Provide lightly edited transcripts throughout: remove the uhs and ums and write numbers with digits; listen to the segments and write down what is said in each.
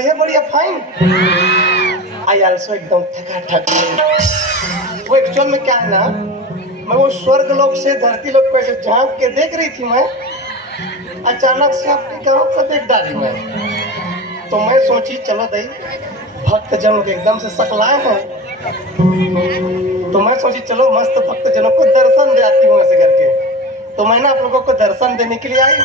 बढ़िया बढ़िया fine. I also एकदम ठकाठक। वो एक्चुअल में क्या है ना, मैं वो स्वर्ग लोक से धरती लोक को ऐसे झांक के देख रही थी मैं, अचानक से आपके गांव को देख डाली मैं। तो मैं सोची चलो दई भक्त जनों के एकदम से सकलाए हैं, तो मैं सोची चलो मस्त भक्त जनों को दर्शन दे आती हूँ ऐसे करके। तो मैं ना आप लोगों को दर्शन देने के लिए आई।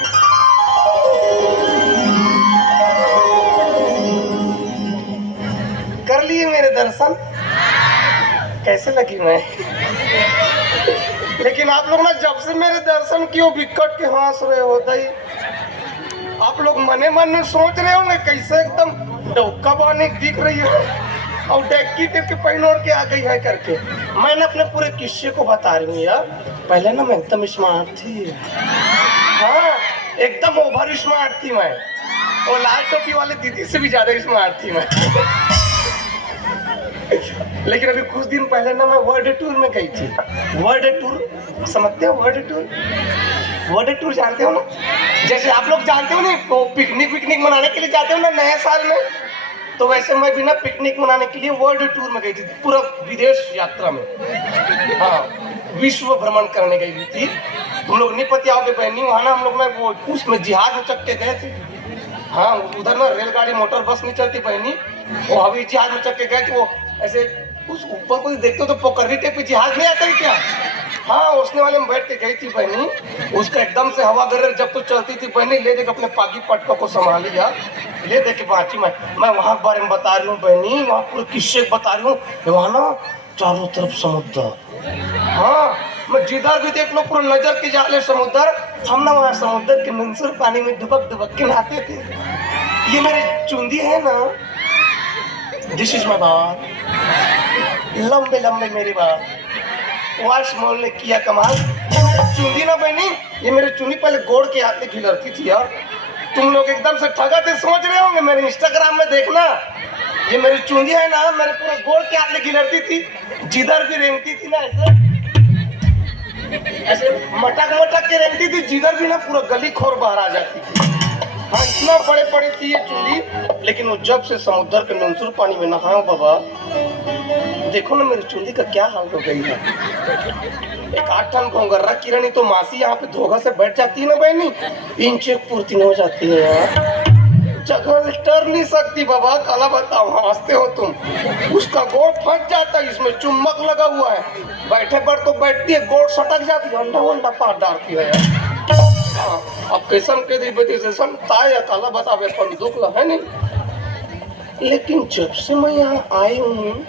कर लिए मेरे दर्शन, कैसे लगी मैं? लेकिन आप लोग ना जब से मेरे दर्शन किए विकट के हंस रहे हो दई। आप लोग मने मन में सोच रहे होंगे कैसे एकदम डौका बानी दिख रही है और डेक्की टिप के पहन ओढ़ के आ गई है करके। मैंने अपने पूरे किस्से को बता रही हूँ यार। पहले ना मैं एकदम स्मार्ट थी, हाँ एकदम ओवर स्मार्ट थी मैं, और लाल टोपी वाले दीदी से भी ज्यादा स्मार्ट थी मैं। लेकिन अभी कुछ दिन पहले ना मैं वर्ल्ड टूर में गई थी। वर्ल्ड टूर समझते हो? वर्ल्ड टूर, वर्ल्ड टूर जानते हो ना? जैसे आप लोग जानते हो ना तो पिकनिक मनाने के लिए जाते हो ना नए साल में, तो वैसे मैं भी ना पिकनिक मनाने के लिए वर्ल्ड टूर में गई थी, पूरा विदेश यात्रा में। हाँ, विश्व भ्रमण करने गई थी। तुम लोग नहीं पता आओगे बहनी, वहाँ ना हम लोग ना वो उसमें जहाज में चढ़ के गए थे। हाँ, उधर ना रेलगाड़ी मोटर बस नहीं चलती बहनी, वो हवाई जहाज में चढ़ के गए थे। वो ऐसे उस ऊपर को देखते हो तो पोखरी टाइप पे जहाज नहीं आता है क्या? हाँ, उसने वाले में बैठ के गई थी बहनी। उसका एकदम से हवा गरेर जब तो चलती थी बहनी, ले देख अपने पागी पटका को संभाल लिया, ले देख के बाची। मैं वहाँ के बारे में बता रही हूँ बहनी, वहाँ पूरे किस्से बता रही हूँ। वहाँ ना चारों तरफ समुद्र, हाँ मैं जिधर भी देख लो पूरा नजर के जाले समुद्र। हम ना वहाँ समुद्र के नंसुर पानी में डुबक डुबक के नहाते थे। ये मेरे चुंदी है ना, दिस इज माय बात, लंबे लंबे मेरी बात। वाश मोल ने किया कमाल। ये मेरे चुंदी ना बहनी, ये मेरे चुंदी पहले गोड़ के हाथ में खिलरती थी यार। तुम लोग एकदम से ठगा थे समझ रहे होंगे, मेरे इंस्टाग्राम में देखना। ये मेरी चुंदी है ना, मेरे पूरे गोड़ के हाथ में खिलरती थी, जिधर भी रेंगती थी ना ऐसे मटक मटक के रेंगती थी, जिधर भी ना पूरा गली खोर बाहर आ जाती थी। हाँ, इतना बड़े बड़े थी ये चुंदी। लेकिन वो जब से समुद्र के नंसुर पानी में नहाओ बाबा, देखो ना मेरी चुंदी का क्या हाल हो गई है। एक 8 टन घोंगर्रा किरणी तो मासी यहाँ पे धोखा से बैठ जाती है ना बहनी, इंच पूर्ति हो जाती है यार, जगह टर नहीं सकती बाबा। काला बताओ, हंसते हो तुम। उसका गोड़ फंस जाता है, इसमें चुम्बक लगा हुआ है, बैठे पर तो बैठती है, गोड़ सटक जाती है, अंडा वंडा पार डालती है यार। हाँ, अब कैसन के दी ताया काला बतावे पर दुख है नहीं। लेकिन जब से मैं यहाँ आई हूँ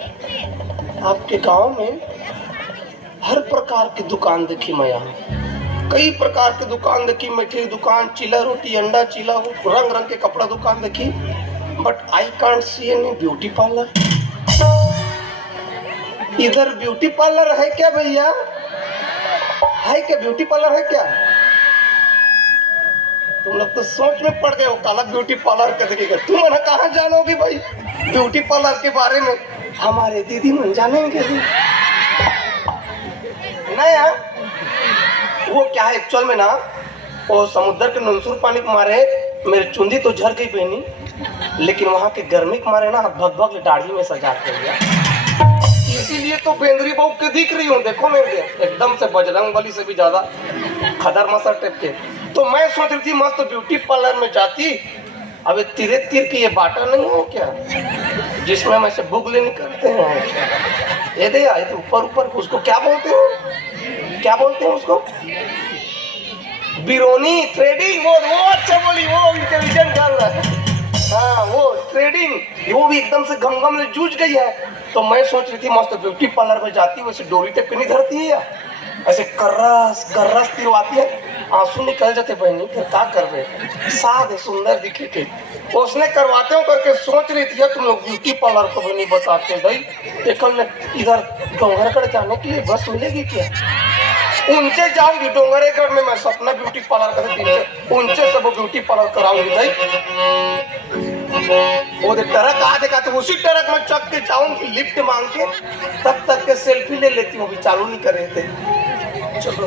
आपके गांव में, हर प्रकार की दुकान देखी मैं यहाँ, कई प्रकार की दुकान देखी, मिठी दुकान, चीला रोटी, अंडा चीला, रंग रंग के कपड़ा दुकान देखी, but I can't see any beauty parlour. इधर ब्यूटी पार्लर है क्या भैया? है क्या ब्यूटी पार्लर है क्या? तुम लोग तो सोच में पड़ गए हो, काला ब्यूटी पार्लर का देखिएगा। तुम ना कहाँ जानोगे भाई ब्यूटी पार्लर के बारे में? हमारे दीदी मन जानेंगे नया। वो क्या है एक्चुअल में ना, वो समुद्र के नंसुर पानी के मारे मेरी चुंदी तो झड़ गई बहनी, लेकिन वहाँ के गर्मी के मारे ना भग भग दाढ़ी में सजा कर दिया। इसीलिए तो बेंद्री बहू के दिख रही हूँ, देखो मेरे एकदम से बजरंगबली से भी ज्यादा खदर मसर टाइप के। तो मैं सोच रही थी मस्त ब्यूटी पार्लर में जाती। अब तीरे तीर की ये बाटा नहीं है क्या, जिसमें हम ऐसे बुगले निकलते हैं, ये दे आए ऊपर ऊपर, उसको क्या बोलते हैं, क्या बोलते हैं उसको? बिरोनी, थ्रेडिंग। वो अच्छा बोली, वो इंटेलिजेंट गर्ल है। हाँ, वो थ्रेडिंग, वो भी एकदम से घमघम में जूझ गई है। तो मैं सोच रही थी मस्त ब्यूटी पार्लर में जाती, वैसे डोरी टेप नहीं धरती है, ऐसे कर्रस कर्रस तिरवाती है, आंसू निकल जाते बहनी, फिर क्या कर रहे सादे सुंदर दिखे के। उसने करवाते हो करके सोच रही थी तुम लोग ब्यूटी पार्लर को भी नहीं बताते भाई। देखो इधर डोंगरगढ़ जाने के लिए बस मिलेगी क्या? उनसे जाऊंगी डोंगरगढ़ में, मैं सपना ब्यूटी पार्लर कर दिन उनसे सब ब्यूटी पार्लर कराऊंगी भाई। वो ट्रक आ देगा तो उसी ट्रक में चक के जाऊंगी लिफ्ट मांग के, तब तक के सेल्फी ले लेती हूँ, अभी चालू नहीं कर रहे थे। चलो।